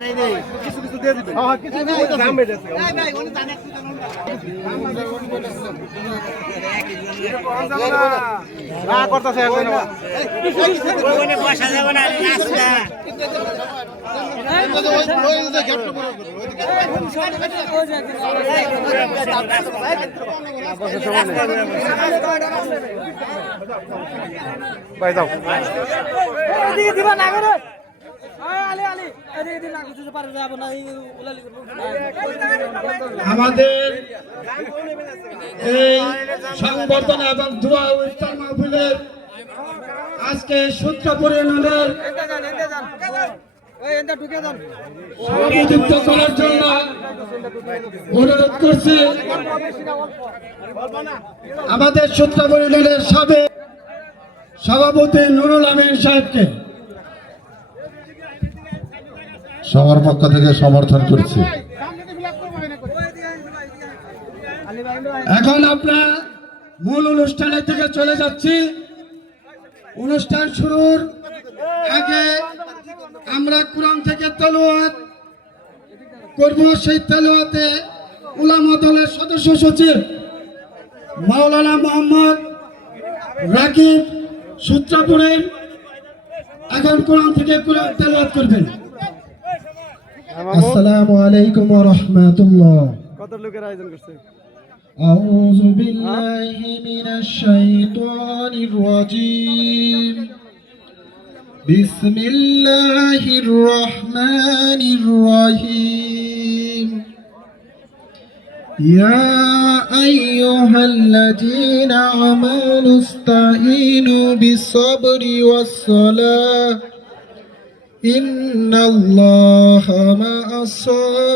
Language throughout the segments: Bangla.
কিছু কিছু দিয়ে দিবেন। হ্যাঁ কিছু দাম বেড়ে আছে। এই ভাই ওনি জানে একটু জানুন না। না করতেছে এখন না। ওইনে পয়সা দেব না রাস্তা। ভাই দাও। এদিকে দিবা না করে। আমাদের এই সংবর্ধনা এবং দোয়া ও ইফতার মাহফিলের আজকে সূত্রপুর ইউনিয়নের সভাপতিত্ব করার জন্য অনুরোধ করছি আমাদের সূত্রপুর ইউনিয়নের সাবেক সভাপতি নুরুল আমিন সাহেবকে সবার পক্ষ থেকে সমর্থন করছি। এখন আমরা মূল অনুষ্ঠানের দিকে চলে যাচ্ছি। অনুষ্ঠান শুরুর আগে আমরা কোরআন থেকে তেলাওয়াত করব। সেই তেলাওয়াতে উলামা দলের সদস্য সচিব মাওলানা মোহাম্মদ রাকিব সূত্রপুরের এখন কোরআন থেকে তেলাওয়াত করবেন। আসসালামু আলাইকুম ওয়া রাহমাতুল্লাহ। কত লোকের আয়োজন করছে? আউযু বিল্লাহি মিনাশ শাইতানির রাজীম। বিসমিল্লাহির রহমানির রহিম। ইয়া আইয়ুহাল্লাযীনা আমানু ইসতাঈনু বিস-সাবরি ওয়াস-সালাহ ইন্নাল্লাহা মা'আস-সাবিরিন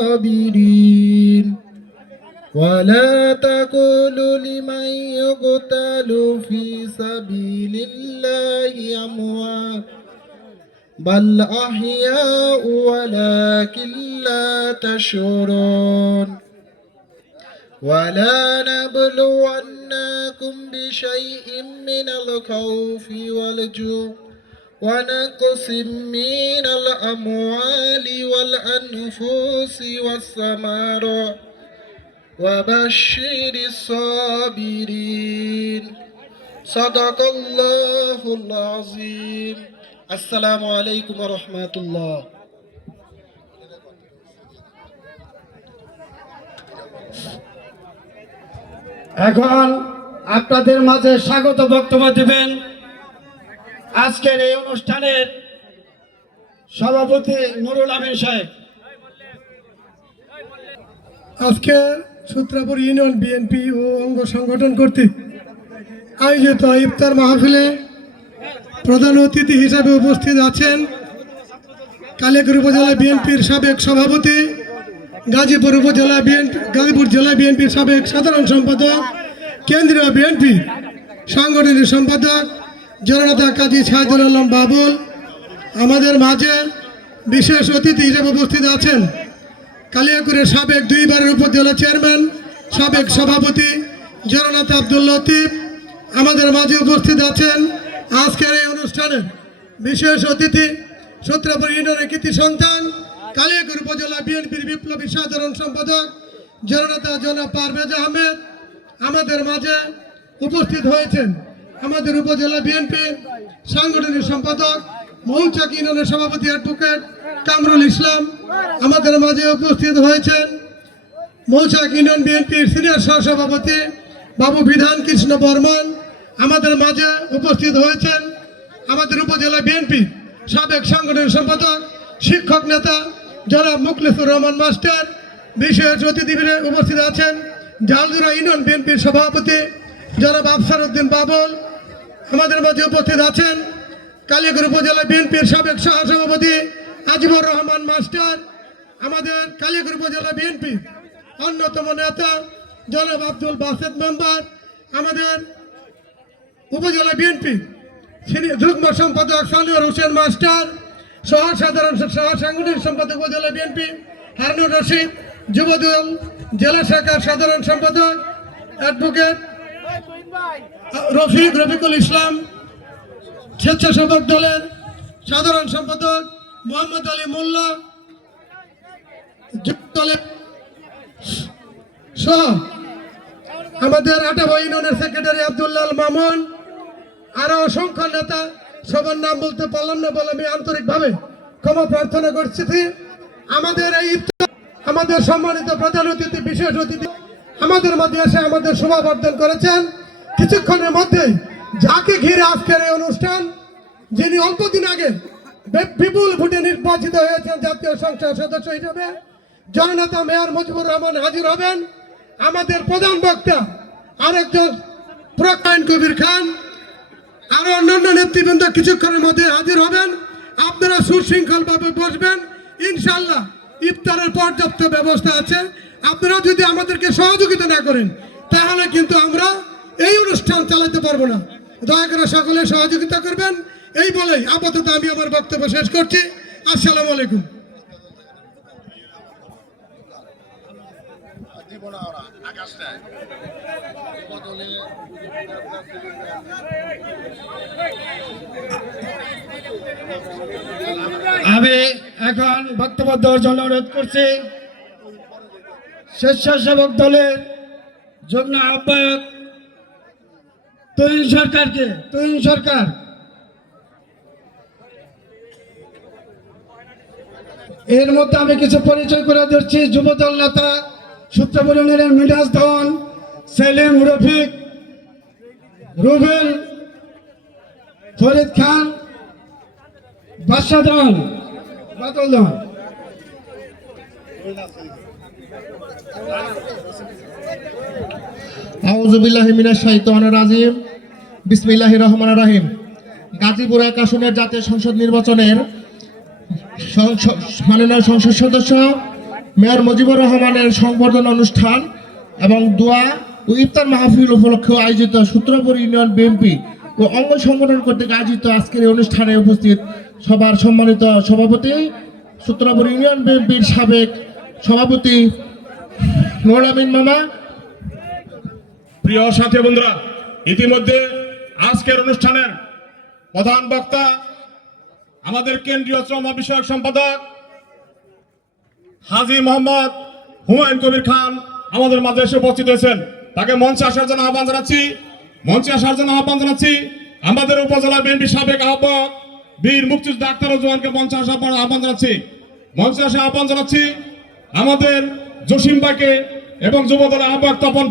ওয়া লা তাকুলু লিমান ইউকতালু ফি সাবিলিল্লাহি আমওয়াত বাল আহইয়াউ ওয়ালাকিন লা তাশউরুন ওয়া লা নাবলুওয়ান্নাকুম বিশাইইম মিনাল খাউফি ওয়াল জু' ونقص من الأموال والأنفس والثمرات وبشر الصابرين صدق الله العظيم السلام عليكم ورحمة الله এখন আপনাদের মাঝে স্বাগত বক্তব্য দিবেন আজকের এই অনুষ্ঠানের সভাপতি নুরুল আমিন সাহেব। আজকে সূত্রপুর ইউনিয়ন বিএনপি ও অঙ্গ সংগঠন কর্তৃক আয়োজিত ইফতার মাহফিলে প্রধান অতিথি হিসাবে উপস্থিত আছেন কালিয়াকৈর উপজেলা বিএনপির সাবেক সভাপতি, গাজীপুর জেলা বিএনপির সাবেক সাধারণ সম্পাদক, কেন্দ্রীয় বিএনপি সাংগঠনিক সম্পাদক জননেতা কাজী সাইদুল আলম বাবুল। আমাদের মাঝে বিশেষ অতিথি হিসেবে উপস্থিত আছেন কালিয়াকৈরের সাবেক 2 বারের উপজেলা চেয়ারম্যান, সাবেক সভাপতি জননেতা আব্দুল লতিফ। আমাদের মাঝে উপস্থিত আছেন আজকের এই অনুষ্ঠানের বিশেষ অতিথি সূত্রপুর ইউনিয়নের কৃতি সন্তান কালিয়াকৈর উপজেলা বিএনপির বিপ্লবী সাধারণ সম্পাদক জননেতা জনাব পারভেজ আহমেদ। আমাদের মাঝে উপস্থিত হয়েছেন আমাদের উপজেলা বিএনপির সাংগঠনিক সম্পাদক মৌচাক ইউনিয়নের সভাপতি অ্যাডভোকেট কামরুল ইসলাম। আমাদের মাঝে উপস্থিত হয়েছেন মৌচাক ইউনিয়ন বিএনপির সিনিয়র সহসভাপতি বাবু বিধান কৃষ্ণ বর্মন। আমাদের মাঝে উপস্থিত হয়েছেন আমাদের উপজেলা বিএনপি সাবেক সাংগঠনিক সম্পাদক শিক্ষক নেতা জনাব মুখলিসুর রহমান মাস্টার। বিশেষ অতিথি উপস্থিত আছেন জালজুরা ইউনিয়ন বিএনপির সভাপতি জনাব আফসার উদ্দিন বাবুল। আমাদের মাঝে উপস্থিত আছেন কালিয়াকৈর উপজেলা বিএনপির সাবেক সহসভাপতি আজিবুর রহমান মাস্টার। আমাদের কালিয়াকৈর উপজেলা বিএনপি অন্যতম নেতা জনাব আব্দুল বাসেদ মেম্বার। আমাদের উপজেলা বিএনপি যুগ্ম সম্পাদক সালিউর হোসেন মাস্টার, সহ সাংগঠনিক সম্পাদক উপজেলা বিএনপি হারুনুর রশিদ, যুবদল জেলা শাখার সাধারণ সম্পাদক অ্যাডভোকেট রফিকুল ইসলাম, স্বেচ্ছাসেবক দলের সাধারণ সম্পাদক মোহাম্মদ আলী মোল্লা। দলের সহ আমাদের আটাবা ইউনিয়নের সেক্রেটারি আব্দুল্লাহ মামুন, আরো অসংখ্য নেতা, সবার নাম বলতে পারলাম না বলে আমি আন্তরিকভাবে ক্ষমা প্রার্থনা করছি। আমাদের এই ইফতার, আমাদের সম্মানিত প্রধান অতিথি, বিশেষ অতিথি আমাদের মধ্যে এসে আমাদের শোভাবর্ধন করেছেন। কিছুক্ষণের মধ্যেই যাকে ঘিরে আজকের এই অনুষ্ঠান, যিনি অল্পদিন আগে বিপুল ভোটে নির্বাচিত হয়েছেন জাতীয় সংসদ সদস্য হিসেবে, জননেতা মেয়র মুজিবুর রহমান হাজির হবেন। আমাদের প্রধান বক্তা আরেকজন প্রকায়ন কবির খান, আরো অন্যান্য নেতৃবৃন্দ কিছুক্ষণের মধ্যে হাজির হবেন। আপনারা সুশৃঙ্খলভাবে বসবেন। ইনশাল্লাহ ইফতারের পর্যাপ্ত ব্যবস্থা আছে। আপনারা যদি আমাদেরকে সহযোগিতা না করেন তাহলে কিন্তু আমরা এই অনুষ্ঠান চালাতে পারবো না। দয়া করে সকলে সহযোগিতা করবেন। এই বলেই আপাতত আমি আমার বক্তব্য শেষ করছি। আসসালামু আলাইকুম। আমি এখন বক্তব্য দেওয়ার জন্য অনুরোধ করছি স্বেচ্ছাসেবক দলের যুগ্ম আহ্বায়ক তুহিন সরকারকে। তুহিন সরকার, এর মধ্যে আমি কিছু পরিচয় করে দিচ্ছি। যুবদল নেতা সূত্রপুর ইউনিয়নের মিরাজ ধন, সেলিম, রফিক, রুবেল, ফরিদ খান, বাদশাহ ধন, বাদল ধন। আউযু বিল্লাহি মিনাশ শাইতানির রাজিম। বিসমিল্লাহির রহমানির রহিম। গাজীপুর 1 আসনের জাতীয় সংসদ নির্বাচনের মাননীয় সংসদ সদস্য মেয়র মুজিবুর রহমানের সংবর্ধনা অনুষ্ঠান এবং দোয়া ও ইফতার মাহফিল উপলক্ষে আয়োজিত সূত্রপুর ইউনিয়ন বিএনপি ও অঙ্গ সংগঠন কর্তৃক আয়োজিত আজকের এই অনুষ্ঠানে উপস্থিত সবার সম্মানিত সভাপতি, সূত্রপুর ইউনিয়ন বিএনপির সাবেক সভাপতি নুরুল আমিন মামা, প্রিয় সাথী বন্ধুরা, ইতিমধ্যে আজকের অনুষ্ঠানের প্রধান বক্তা আমাদের কেন্দ্রীয় শ্রম বিষয়ক সম্পাদক হাজী মোহাম্মদ হুমায়ুন কবির খান আমাদের মাঝে এসে উপস্থিত হয়েছেন। তাকে মঞ্চে আসার জন্য আহ্বান জানাচ্ছি। আমাদের উপজেলা বিএনপি সাবেক আহ্বায়ক বীর মুক্তিযোদ্ধা আখতারুজ্জামানকে মঞ্চে আসার পর আহ্বান জানাচ্ছি। আমাদের জসিম ভাইকে এবং যুবদলের আহ্বায়ক তপন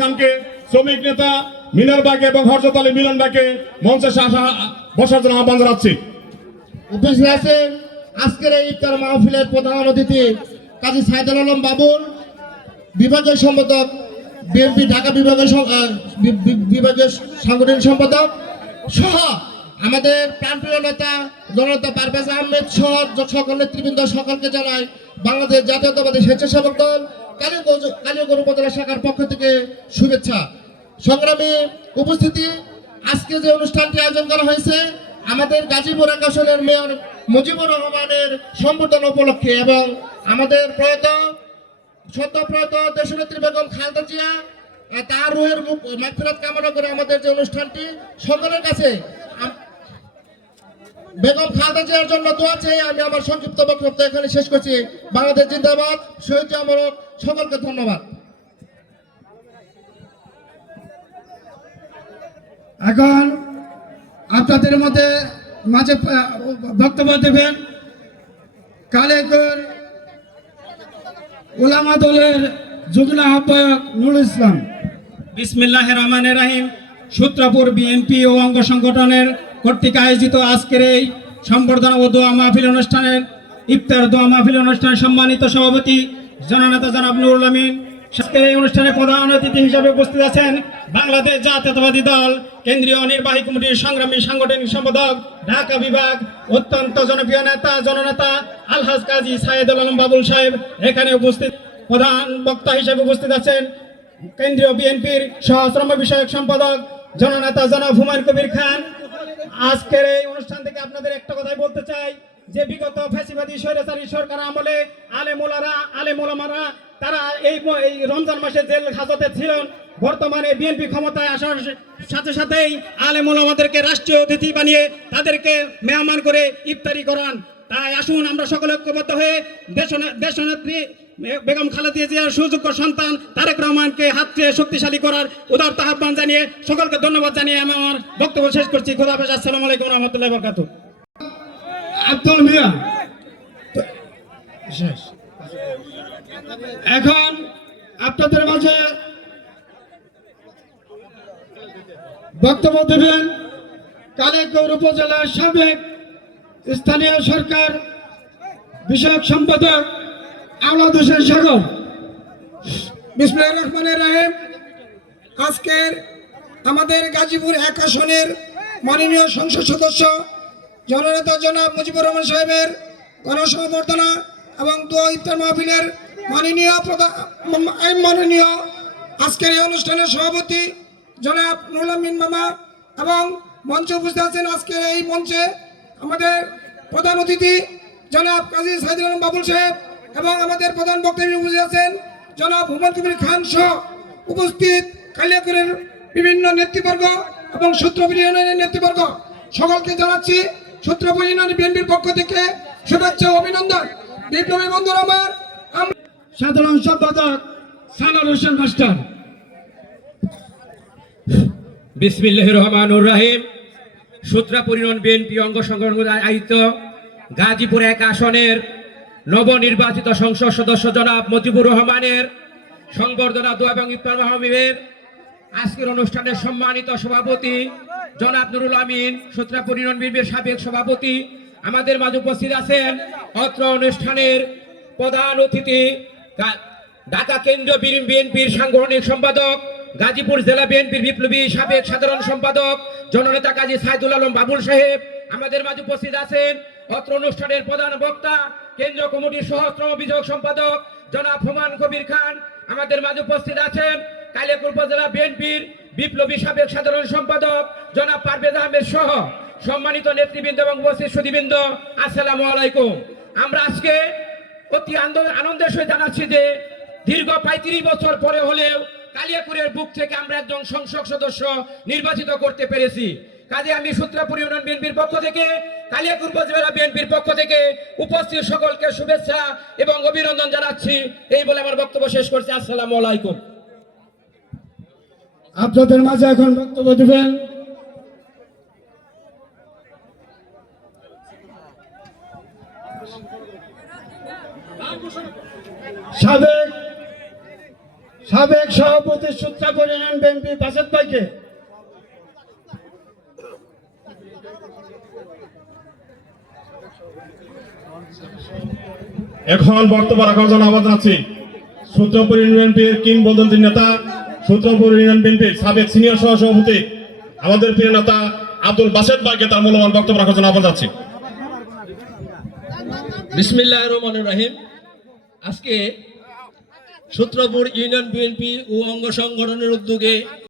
খানকে, শ্রমিক নেতা মিনার ভাইকে এবং হযরত আলী মিলন ভাইকে মঞ্চে বসার জন্য আহ্বান জানাচ্ছি। উপস্থিত আছেন আজকের এই ইফতার মাহফিলের প্রধান অতিথি কাজী সাইদুল আলম বাবুল, বিভাগীয় সম্পাদক বিএনপি ঢাকা বিভাগীয় সাংগঠনিক সম্পাদক সহ আমাদের প্রাণপ্রিয় নেতা জননেতা পারভেজ আহমেদ সহ সকল নেতৃবৃন্দ, সকলকে জানাই বাংলাদেশ জাতীয়তাবাদী স্বেচ্ছাসেবক দল কালিয়াকৈর উপজেলা শাখার পক্ষ থেকে শুভেচ্ছা। সংগ্রামী উপস্থিতি, আজকে যে অনুষ্ঠানটি আয়োজন করা হয়েছে আমাদের গাজীপুর 1 আসনের মেয়র মুজিবুর রহমানের সম্বর্ধনা উপলক্ষে এবং আমাদের সদ্যপ্রয়াত দেশনেত্রী বেগম খালেদা জিয়া তার রুহের মাগফিরাত কামনা করে আমাদের যে অনুষ্ঠানটি, সকলের কাছে বেগম খালেদা জিয়ার জন্য দোয়া চেয়ে আমি আমার সংক্ষিপ্ত বক্তব্য এখানে শেষ করছি। বাংলাদেশ জিন্দাবাদ, শহীদ জামরক, সকলকে ধন্যবাদ। এখন আপনাদের মাঝে বক্তব্য দেবেন কালিয়াকৈর উলামা দলের যুগ্ম আহ্বায়ক নুরুল ইসলাম। বিসমিল্লাহির রহমানির রহিম। সূত্রপুর বিএনপি ও অঙ্গ সংগঠনের কর্তৃক আয়োজিত আজকের এই সম্বর্ধনা ও দোয়া মাহফিল অনুষ্ঠানের ইফতার দোয়া মাহফিল অনুষ্ঠানের সম্মানিত সভাপতি জননেতা জনাব নুরুল আমিন। আজকের এই অনুষ্ঠানে প্রধান অতিথি হিসেবে উপস্থিত আছেন বাংলাদেশ জাতীয়তাবাদী দল কেন্দ্রীয় নির্বাহী কমিটির সংগ্রামী সাংগঠনিক সম্পাদক ঢাকা বিভাগ অত্যন্ত জনপ্রিয় নেতা জননেতা আলহাজ কাজী সাইদুল আলম বাবুল সাহেব এখানে উপস্থিত। প্রধান বক্তা হিসেবে উপস্থিত আছেন কেন্দ্রীয় বিএনপির সহশ্রম বিষয়ক সম্পাদক জননেতা জনাব হুমায়ুন কবির খান। আজকের এই অনুষ্ঠান থেকে আপনাদের একটা কথাই বলতে চাই যে বিগত ফ্যাসিবাদী স্বৈরাচারী সরকার আমলে আলেমুলামারা তারা এই রমজান মাসে জেল হাজতে ছিলেন। বর্তমানে বিএনপি ক্ষমতায় আসার সাথে সাথেই আলেমুলামাদেরকে রাষ্ট্রীয় অতিথি বানিয়ে তাদেরকে মেহমান করে ইফতারি করান। তাই আসুন আমরা সকলে ঐক্যবদ্ধ হয়ে দেশনেত্রী বেগম খালেদা জিয়ার সুযোগ্য সন্তান তারেক রহমানকে হাতকে শক্তিশালী করার উদারতা আহ্বান জানিয়ে সকলকে ধন্যবাদ জানিয়ে আমি আমার বক্তব্য শেষ করছি। খোদা হাফেজ। আসসালামু আলাইকুম রহমতুল্লাহ বরকাত। আব্দুল মিয়া এখন আপনাদের মাঝে বক্তব্য দেবেন কালিয়াকৈর উপজেলার সাবেক স্থানীয় সরকার বিষয়ক সম্পাদক আওলাদ হোসেন সাগর। বিসমিল্লাহির রহমানির রহিম। আজকের আমাদের গাজীপুর 1 আসনের মাননীয় সংসদ সদস্য জননেতা জনাব মুজিবুর রহমান সাহেবের গণসংবর্ধনা এবং দোয়া ইফতার মাহফিলের মাননীয় আজকের এই অনুষ্ঠানের সভাপতি জনাব নুরুল আমিন মামা এবং মঞ্চে উপস্থিত আছেন আজকের এই মঞ্চে আমাদের প্রধান অতিথি জনাব কাজী সাইদুল আলম বাবুল সাহেব এবং আমাদের প্রধান বক্তা হিসেবে উপস্থিত আছেন জনাব হুমায়ুন কবির খান সহ উপস্থিত কালিয়াকৈরের বিভিন্ন নেতৃবর্গ এবং সূত্রপুর ইউনিয়নের নেতৃবর্গ সকলকে জানাচ্ছি সূত্রপুর ইউনিয়ন বিএনপির পক্ষ থেকে শুভেচ্ছা ও অভিনন্দন। বিপ্লবী বন্ধুরা আমার, সাধারণ সম্পাদক সালার হোসেন মাস্টার। বিসমিল্লাহির রহমানির রহিম। সূত্রাপুর ইউনিয়ন বিএনপি অঙ্গ সংগঠনের আয়োজিত গাজীপুর 1 আসনের নবনির্বাচিত সংসদ সদস্য জনাব মুজিবুর রহমানের সংবর্ধনা দোয়া এবং ইফতার মাহফিলের আজকের অনুষ্ঠানের সম্মানিত সভাপতি জনাব নুরুল আমিন, সূত্রাপুর ইউনিয়ন বিএনপির সাবেক সভাপতি, আমাদের মাঝে উপস্থিত আছেন অত্র অনুষ্ঠানের প্রধান অতিথি ঢাকা কেন্দ্রীয় বিএনপির সাংগঠনিক সম্পাদক, গাজীপুর জেলা বিএনপির বিপ্লবী সাবেক সাধারণ সম্পাদক জননেতা কাজী সাইদুল আলম বাবুল সাহেব। আমাদের মাঝে উপস্থিত আছেন অত্র অনুষ্ঠানের প্রধান বক্তা কেন্দ্রীয় কমিটির সহস্রম বিভাগ সম্পাদক জনাব হুমায়ুন কবির খান। আমাদের মাঝে উপস্থিত আছেন কালিয়াকৈর উপজেলা বিএনপির বিপ্লবী সাবেক সাধারণ সম্পাদক জনাব পারভেজ আহমেদ সহ সম্মানিত নেতৃবৃন্দ এবং উপস্থিত সুধীবৃন্দ, আসসালামু আলাইকুম। আমরা আজকে অতি আনন্দের সহিত জানাচ্ছি যে দীর্ঘ 35 বছর পরে হলেও কালিয়াকৈরের বুক থেকে আমরা একজন সংসদ সদস্য নির্বাচিত করতে পেরেছি। কাজে আমি সূত্রাপুর ইউনিয়ন বিএনপির পক্ষ থেকে, কালিয়াকৈর উপজেলা বিএনপির পক্ষ থেকে উপস্থিত সকলকে শুভেচ্ছা এবং অভিনন্দন জানাচ্ছি। এই বলে আমার বক্তব্য শেষ করছি। আসসালামু আলাইকুম। আপনাদের মাঝে এখন বক্তব্য দেবেন সাবেক সভাপতি সূত্রাপুর ইউনিয়ন বিএনপি বাসেদ ভাইকে। এখন বক্তব্য রাখার জন্য আহ্বান জানাচ্ছি সূত্রপুর ইউনিয়ন বিএনপির কিংবদন্তি নেতা, সূত্রপুর ইউনিয়ন বিএনপির সাবেক সিনিয়র সহ সভাপতি আমাদের প্রিয় নেতা আব্দুল বাসেদ ভাইকে তার মূল্যবান বক্তব্য রাখার জন্য আহ্বান জানাচ্ছি। বিসমিল্লাহির রহমানির রহিম। আজকে সূত্রপুর ইউনিয়ন বিএনপি ও অঙ্গ সংগঠনের উদ্যোগে